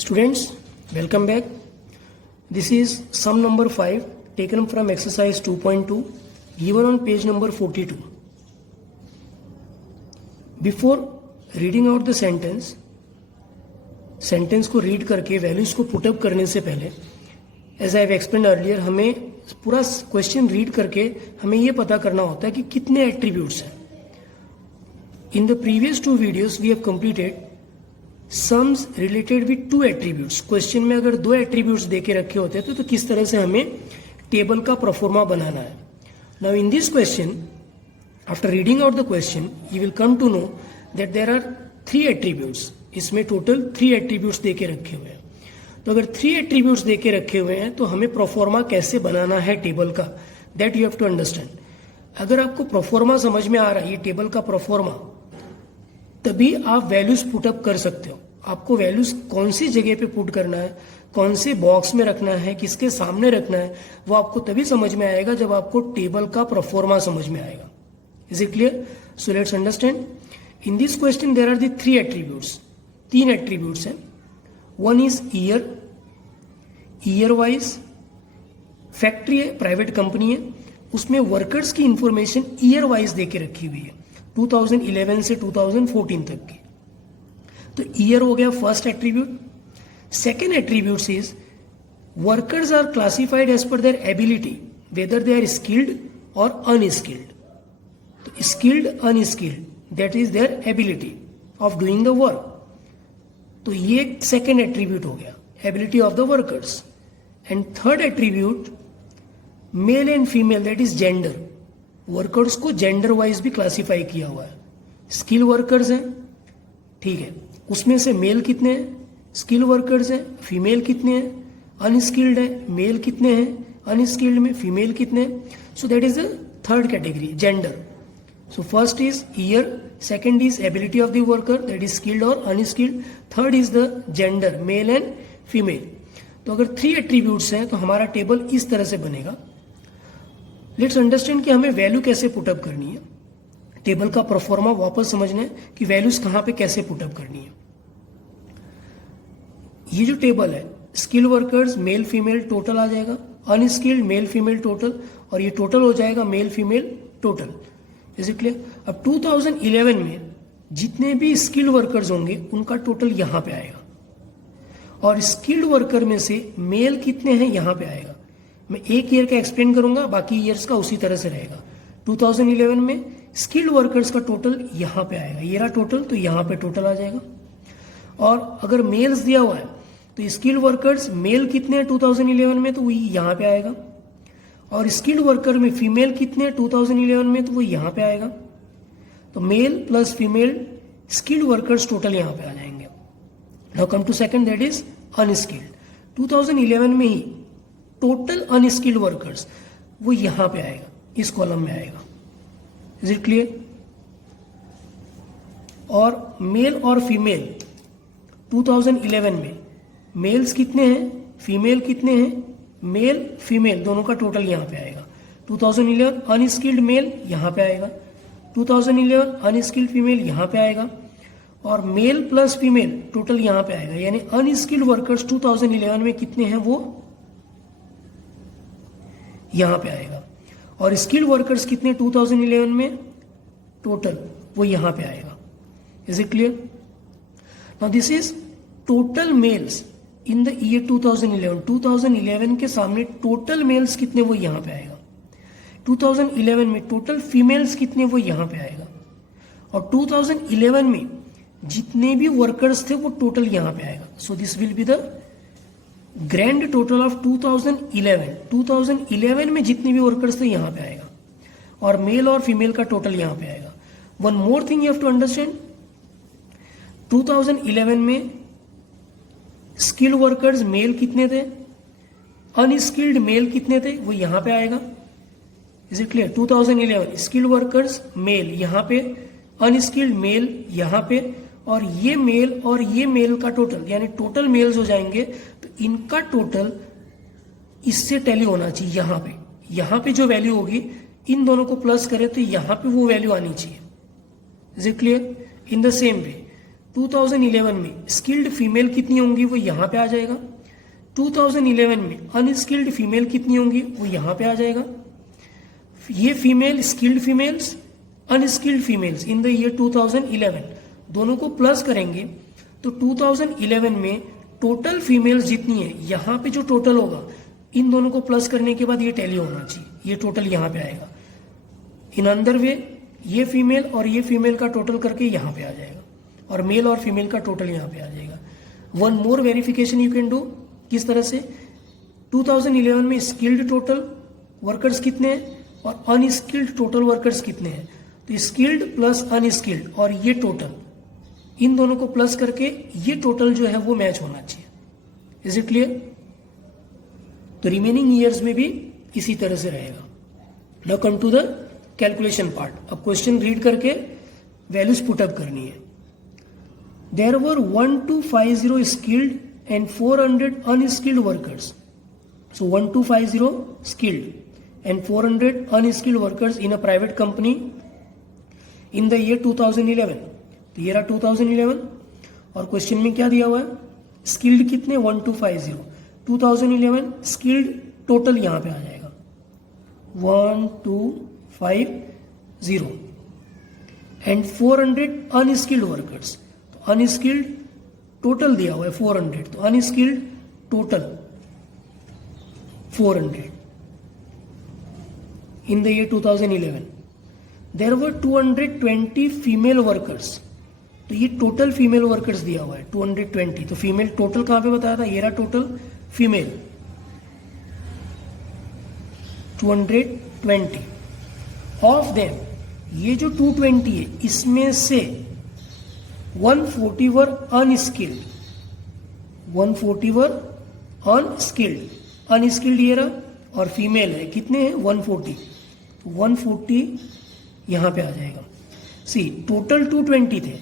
Students, welcome back. This is sum number 5 taken from exercise 2.2 given on page number 42. Before reading out the sentence को read करके values को put up करने से पहले as I have explained earlier हमें पूरा question read करके हमें ये पता करना होता है कि कितने attributes हैं. In the previous two videos we have completed sums related with two attributes. Question में अगर दो एट्रीब्यूट्स देके रखे होते हैं तो किस तरह से हमें टेबल का प्रोफॉर्मा बनाना है. Now in this question after reading out the question you will come to know that there are 3 attributes. इसमें टोटल 3 एट्रीब्यूट्स देके रखे हुए हैं. तो अगर 3 एट्रीब्यूट्स देके रखे हुए हैं तो हमें प्रोफॉर्मा कैसे बनाना है टेबल का, that you have to understand. अगर आपको प्रोफॉर्मा समझ में आ रहा है, ये टेबल का प्रोफॉर्मा, तभी आप वैल्यूज पुटअप कर सकते हो. आपको वैल्यूज कौन सी जगह पे पुट करना है, कौन से बॉक्स में रखना है, किसके सामने रखना है, वो आपको तभी समझ में आएगा जब आपको टेबल का प्रोफॉर्मा समझ में आएगा. Is it clear? So let's understand. In this question there are the 3 attributes. 3 attributes हैं. One is year, year wise. Factory है, प्राइवेट कंपनी है, उसमें वर्कर्स की इंफॉर्मेशन ईयर वाइज देके रखी हुई है 2011 से 2014 तक की. तो ईयर हो गया first attribute. Second attribute is workers are classified as per their ability whether they are skilled और अनस्किल्ड. तो skilled unskilled that is their ability of doing the work. तो ये सेकेंड एट्रीब्यूट हो गया, ability of the workers. And third attribute male and female, that is gender. Workers को gender wise भी classify किया हुआ है. स्किल वर्कर्स हैं, ठीक है, उसमें से मेल कितने हैं, स्किल वर्कर्स हैं, फीमेल कितने हैं, अनस्किल्ड है, मेल कितने हैं, अनस्किल्ड में फीमेल कितने हैं. So that is the third category, gender. So first is year, second is ability of the worker that is skilled और unskilled, third is the gender, male and female. तो अगर 3 attributes हैं तो हमारा table इस तरह से बनेगा. लेट्स अंडरस्टैंड कि हमें वैल्यू कैसे पुटअप करनी है. टेबल का प्रोफॉर्मा वापस समझना है कि वैल्यूज कहां पे कैसे पुटअप करनी है. ये जो टेबल है, skill workers male female total आ जाएगा, अनस्किल्ड मेल फीमेल टोटल, और ये टोटल हो जाएगा mail female total. Is it clear? अब 2011 में जितने भी स्किल्ड वर्कर्स होंगे उनका टोटल यहां पे आएगा, और स्किल्ड वर्कर में से मेल कितने हैं यहां पे आएगा. मैं एक ईयर का एक्सप्लेन करूंगा, बाकी ईयर्स का उसी तरह से रहेगा. 2011 में स्किल्ड वर्कर्स का टोटल यहां पे आएगा, ये रहा टोटल, तो यहां पे टोटल आ जाएगा. और अगर मेल्स दिया हुआ है तो स्किल्ड वर्कर्स मेल कितने हैं 2011 में, तो वो यहां पे आएगा. और स्किल्ड वर्कर में फीमेल कितने हैं 2011 में, तो वो यहां पे आएगा. तो male plus female skilled workers total यहां पे आ जाएंगे. Now come to second, that is unskilled. 2011 में ही टोटल अनस्किल्ड वर्कर्स वो यहां पे आएगा, इस कॉलम में आएगा. Is it clear? और मेल और फीमेल 2011 में मेल्स कितने हैं, फीमेल कितने हैं, मेल फीमेल दोनों का टोटल यहां पे आएगा. 2011 अनस्किल्ड मेल यहां पे आएगा, 2011 अनस्किल्ड फीमेल यहां पे आएगा, और मेल प्लस फीमेल टोटल यहां पे आएगा. यानी अनस्किल्ड वर्कर्स 2011 में कितने हैं वो यहां पे आएगा, और स्किल्ड वर्कर्स कितने 2011 में टोटल, वो यहां पे आएगा. Is it clear? Now this is total males in the year 2011. 2011 के सामने टोटल मेल्स कितने वो यहां पे आएगा. 2011 में टोटल फीमेल्स कितने वो यहां पे आएगा. और 2011 में जितने भी वर्कर्स थे वो टोटल यहां पे आएगा. So this will be the grand total of 2011. 2011 में जितने भी वर्कर्स थे यहां पे आएगा, और मेल और फीमेल का टोटल यहां पे आएगा. One more thing you have to understand, 2011 में स्किल्ड वर्कर्स मेल कितने थे, अनस्किल्ड मेल कितने थे, वो यहां पे आएगा. Is it clear? 2011 skilled workers male यहां पे, अनस्किल्ड मेल यहां पे, और ये मेल का टोटल यानी टोटल मेल्स हो जाएंगे. तो इनका टोटल इससे टैली होना चाहिए. यहां पे जो वैल्यू होगी इन दोनों को प्लस करें तो यहां पे वो वैल्यू आनी चाहिए. Is it clear? In the same way 2011 में स्किल्ड फीमेल कितनी होंगी वो यहाँ पे आ जाएगा, 2011 में अनस्किल्ड फीमेल कितनी होंगी वो यहाँ पे आ जाएगा। ये female skilled females, unskilled females in the year 2011 दोनों को प्लस करेंगे तो 2011 में टोटल फीमेल्स जितनी है यहाँ पे जो टोटल होगा इन दोनों को प्लस करने के बाद ये टैली होना चाहिए, ये टोटल यहाँ पे आएगा। इन अंदर वे ये फीमेल और ये फीमेल का टोटल करके यहाँ पे आ जाएगा और मेल और फीमेल का टोटल यहाँ पे आ जाएगा। One more verification you can do, किस तरह से 2011 में स्किल्ड टोटल वर्कर्स कितने हैं और अनस्किल्ड टोटल वर्कर्स कितने हैं, तो स्किल्ड प्लस अनस्किल्ड और ये टोटल इन दोनों को प्लस करके ये टोटल जो है वो मैच होना चाहिए। Is it clear? तो रिमेनिंग ईयर्स में भी इसी तरह से रहेगा। Now come to the calculation part. अब क्वेश्चन रीड करके वैल्यूज पुटअप करनी है। There were 1250 skilled and 400 unskilled workers. So 1250 skilled and 400 unskilled workers in a private company in the year 2011। तो ये रहा 2011 और क्वेश्चन में क्या दिया हुआ है, स्किल्ड कितने 1250, 2011 स्किल्ड टोटल यहां पे आ जाएगा 1250 एंड 400 अनस्किल्ड वर्कर्स। तो अनस्किल्ड टोटल दिया हुआ है 400, तो unskilled total 400 in the year 2011। There were 220 female workers. तो ये टोटल फीमेल वर्कर्स दिया हुआ है 220। तो फीमेल टोटल कहां पे बताया था, ये रहा टोटल फीमेल 220। ऑफ देम ये जो 220 है इसमें से 140 वर अनस्किल्ड, 140 वर अनस्किल्ड, अनस्किल्ड ये रहा और फीमेल है कितने हैं 140, 140 यहां पे आ जाएगा। सी टोटल 220 थे,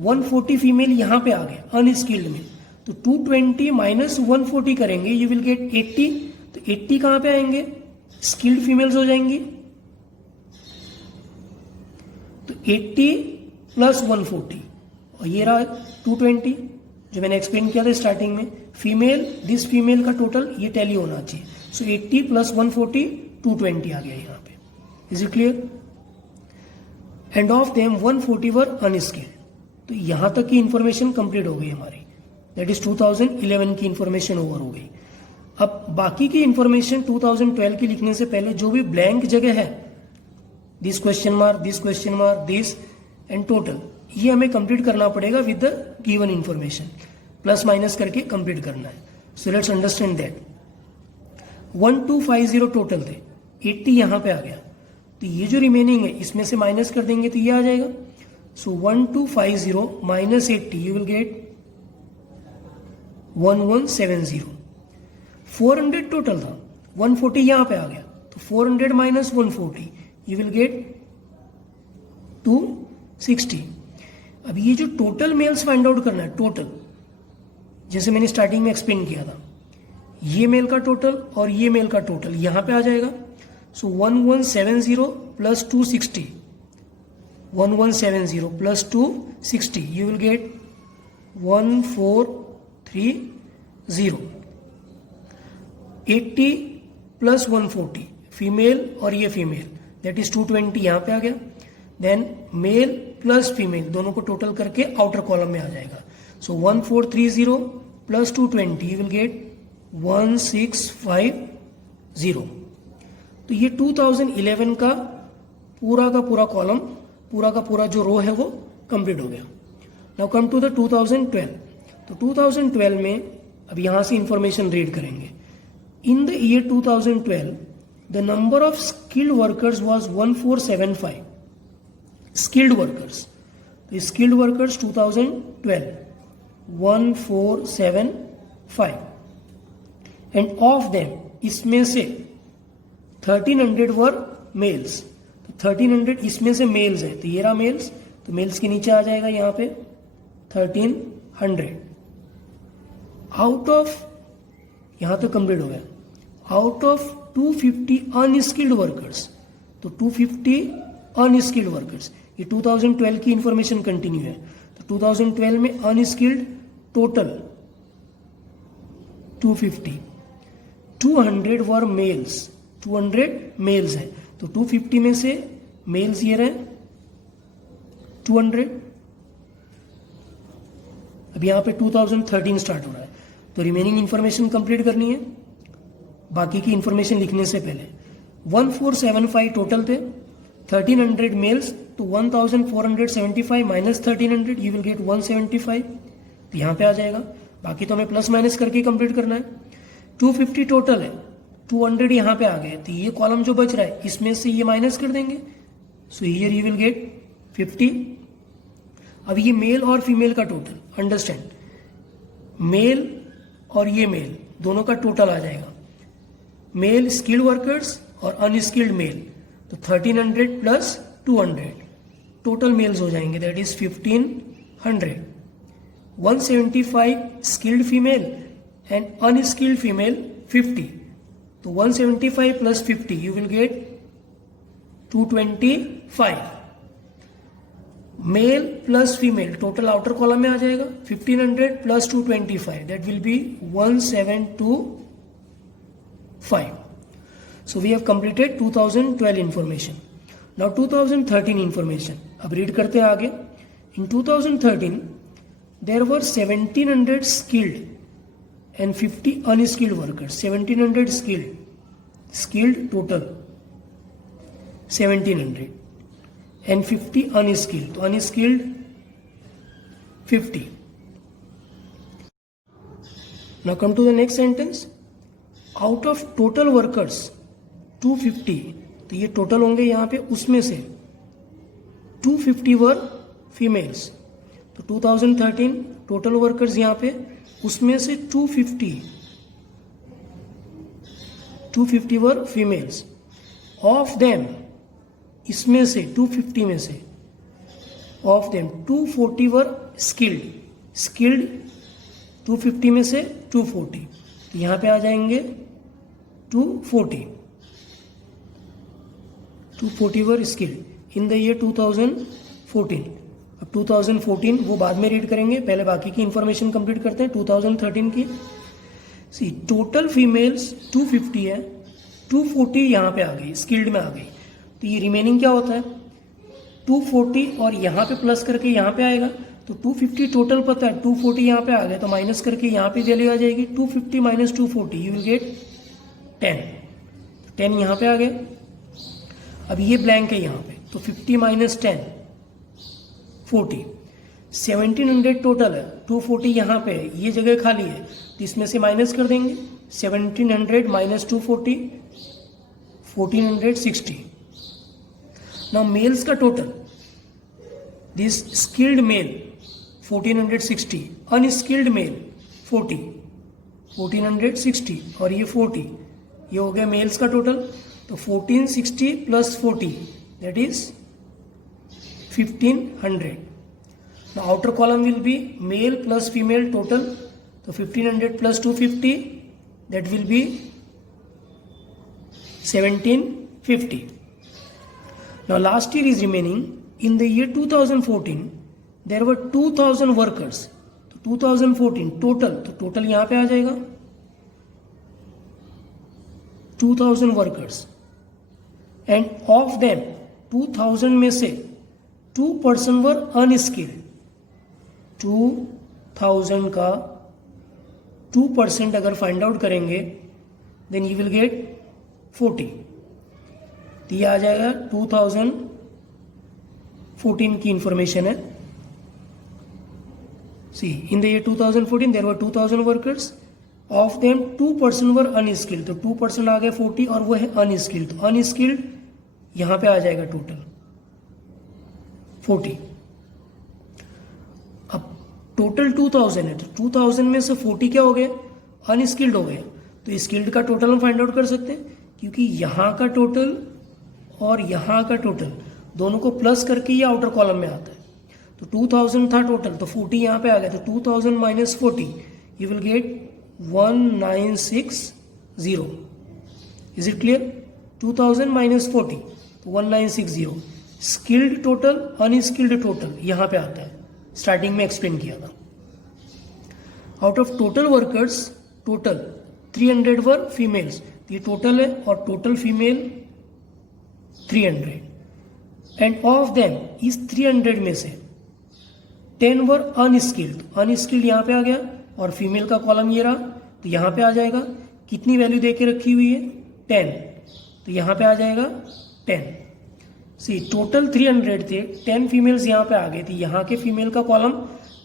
140 फीमेल यहां पे आ गए अनस्किल्ड में, तो 220 माइनस 140 करेंगे यू विल गेट 80। तो 80 कहां पे आएंगे, स्किल्ड फीमेल्स हो जाएंगी। तो 80 प्लस 140 और ये रहा 220 जो मैंने एक्सप्लेन किया था स्टार्टिंग में। फीमेल दिस फीमेल का टोटल ये टैली होना चाहिए। सो 80 प्लस 140 220 आ गया यहाँ पे। Is it clear? And of them 140 were unskilled. तो यहां तक की इंफॉर्मेशन कंप्लीट हो गई हमारी, दैट इज 2011 की इंफॉर्मेशन ओवर हो गई। अब बाकी की इंफॉर्मेशन 2012 की लिखने से पहले जो भी ब्लैंक जगह है, this question mark, this and total, ये हमें कंप्लीट करना पड़ेगा with the given information, plus minus करके कंप्लीट करना है। सो लेट्स अंडरस्टैंड दैट 1250 टोटल थे, 80 यहां पे आ गया, तो ये जो रिमेनिंग है इसमें से माइनस कर देंगे तो ये आ जाएगा। सो 1250 minus 80 you will gate 1170। 400 total था, 140 यहां पे आ गया, तो 400 माइनस 140 यू विल गेट 260। अब ये जो टोटल मेल्स फाइंड आउट करना है, टोटल जैसे मैंने स्टार्टिंग में एक्सप्लेन किया था, ये मेल का टोटल और ये मेल का टोटल यहां पे आ जाएगा। सो 1170 plus 260, 1170 plus 260 you will gate 1430। 80 plus 140 female और ये फीमेल दैट इज 220 यहां पे आ गया। देन मेल प्लस फीमेल दोनों को टोटल करके आउटर कॉलम में आ जाएगा। सो 1430 प्लस 220 यू विल गेट 1650। तो ये 2011 का पूरा कॉलम, पूरा का पूरा जो रो है वो कंप्लीट हो गया। Now come to the 2012। तो 2012 में अब यहां से इंफॉर्मेशन रीड करेंगे। In the year 2012 the number of skilled workers was 1475 skilled workers. तो skilled workers 2012 1475 and of them इसमें से 1300 वर मेल्स। तो 1300 इसमें से मेल्स है, तो ये रहा मेल्स, तो मेल्स के नीचे आ जाएगा यहां पे 1300। आउट ऑफ, यहां तक कंप्लीट हो गया, आउट ऑफ 250 अनस्किल्ड वर्कर्स। तो 250 अनस्किल्ड वर्कर्स, ये 2012 की इंफॉर्मेशन कंटिन्यू है। तो तो 2012 में अनस्किल्ड टोटल 250, 200 वर मेल्स, 200 मेल्स है, तो 250 में से मेल्स ये रहे 200। अब यहां पे 2013 स्टार्ट हो रहा है, तो रिमेनिंग इंफॉर्मेशन कंप्लीट करनी है बाकी की इंफॉर्मेशन लिखने से पहले। 1475 टोटल थे, 1300 मेल्स, तो 1475 माइनस 1300 यू विल गेट 175, तो यहां पे आ जाएगा। बाकी तो हमें प्लस माइनस करके कंप्लीट करना है। 250 टोटल है, 200 यहां पे आ गए, तो ये कॉलम जो बच रहा है इसमें से ये माइनस कर देंगे, so here you will gate 50। अब ये मेल और फीमेल का टोटल, अंडरस्टैंड, मेल और ये मेल दोनों का टोटल आ जाएगा। मेल स्किल्ड वर्कर्स और अनस्किल्ड मेल, तो 1300 प्लस 200 टोटल मेल्स हो जाएंगे, that is 1500। 175 skilled female and unskilled female 50, तो 175 plus 50 you will get 225। Male plus female total outer column में आ जाएगा, 1500 plus 225 that will be 1725। So we have completed 2012 information. Now 2013 information. अब read करते हैं आगे. In 2013, there were 1700 skilled and 50 unskilled workers. 1700 skilled total 1700 and 50 unskilled. तो unskilled 50. Now come to the next sentence. Out of total workers 250, तो ये total होंगे यहां पे, उसमें से 250 वर फीमेल्स, तो 2013 टोटल वर्कर्स यहां पे, उसमें से 250 वर फीमेल्स। ऑफ देम, इसमें से 250 में से ऑफ देम 240 वर स्किल्ड 250 में से 240, तो यहां पे आ जाएंगे 240 वर स्किल्ड इन द ईयर 2014। अब 2014 वो बाद में रीड करेंगे, पहले बाकी की इंफॉर्मेशन कंप्लीट करते हैं 2013 की। सी टोटल फीमेल्स 250 है, 240 यहां पे आ गई, स्किल्ड में आ गई, तो ये रिमेनिंग क्या होता है 240 और यहां पे प्लस करके यहां पे आएगा, तो 250 टोटल पता है, 240 यहां पे आ गए, तो माइनस करके यहां पे वैल्यू आ जाएगी 250 माइनस 240 यू विल गेट 10 यहां पे आ गए। अब ये ब्लैंक है यहां पे, तो 50 माइनस 10 40, 1700 टोटल है, 240 यहां पे है, ये जगह खाली है, तो इसमें से माइनस कर देंगे 1700 माइनस 240 1460। नाउ मेल्स का total, this skilled male 1460, unskilled male 40 1460 और ये 40, ये हो गया मेल्स का टोटल, तो 1460 plus 40 that is 1500। Now outer column will be male plus female total, so 1500 plus 250 that will be 1750. Now last year is remaining. In the year 2014 there were 2000 workers, तो 2014 total, तो total यहां पे आ जाएगा 2000 workers, and of them 2000 में से 2% were unskilled, 2000 का 2% अगर फाइंड आउट करेंगे देन यू विल गेट 40, तो ये आ जाएगा 2014 की इंफॉर्मेशन है। See in the year 2014 there were 2000 workers, of them 2% were unskilled, तो 2% आ गए 40 और वो है अनस्किल्ड, तो अनस्किल्ड यहां पे आ जाएगा टोटल 40। अब टोटल 2000 है, तो 2000 में से 40 क्या हो गए अनस्किल्ड हो गए, तो स्किल्ड का टोटल हम फाइंड आउट कर सकते हैं, क्योंकि यहां का टोटल और यहां का टोटल दोनों को प्लस करके ये आउटर कॉलम में आता है, तो 2000 था टोटल, तो 40 यहां पे आ गया, तो 2000 minus 40 you will gate 1960। Is it clear? 2000 minus 40 तो 1960। स्किल्ड टोटल अनस्किल्ड टोटल यहां पे आता है, स्टार्टिंग में एक्सप्लेन किया था। Out of total workers, total 300 were females, ये टोटल है, और total female 300, and of them इस 300 में से 10 वर अनस्किल्ड, अनस्किल्ड यहाँ पे आ गया, और फीमेल का कॉलम ये रहा, तो यहाँ पे आ जाएगा कितनी वैल्यू दे के रखी हुई है 10, तो यहाँ पे आ जाएगा 10। सी टोटल 300 थे, 10 फीमेल्स यहाँ पे आ गए, तो यहाँ के फीमेल का column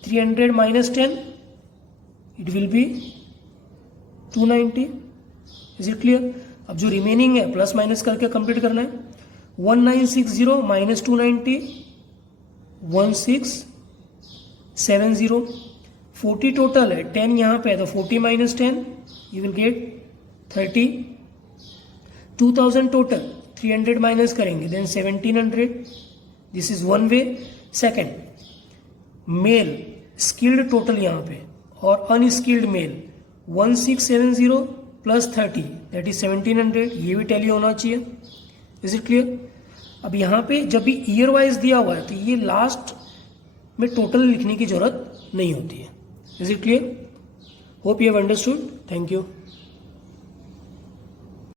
300 minus 10, it will be 290। Is it clear? अब जो रिमेनिंग है प्लस माइनस करके कंप्लीट करना है। 1960 माइनस 290 1670, 40 टोटल है, 10 यहाँ पे है, तो 40 minus 10 you will get 30। 2000 total, 300 minus करेंगे, then 1700। This is one way. Second, male skilled total यहाँ पे और unskilled male 1670 plus 30 that is 1700, ये भी टैली होना चाहिए। Is it clear? अब यहाँ पे जब भी ईयर वाइज दिया हुआ है तो ये लास्ट में टोटल लिखने की जरूरत नहीं होती है। Is it clear? Hope you have understood. Thank you.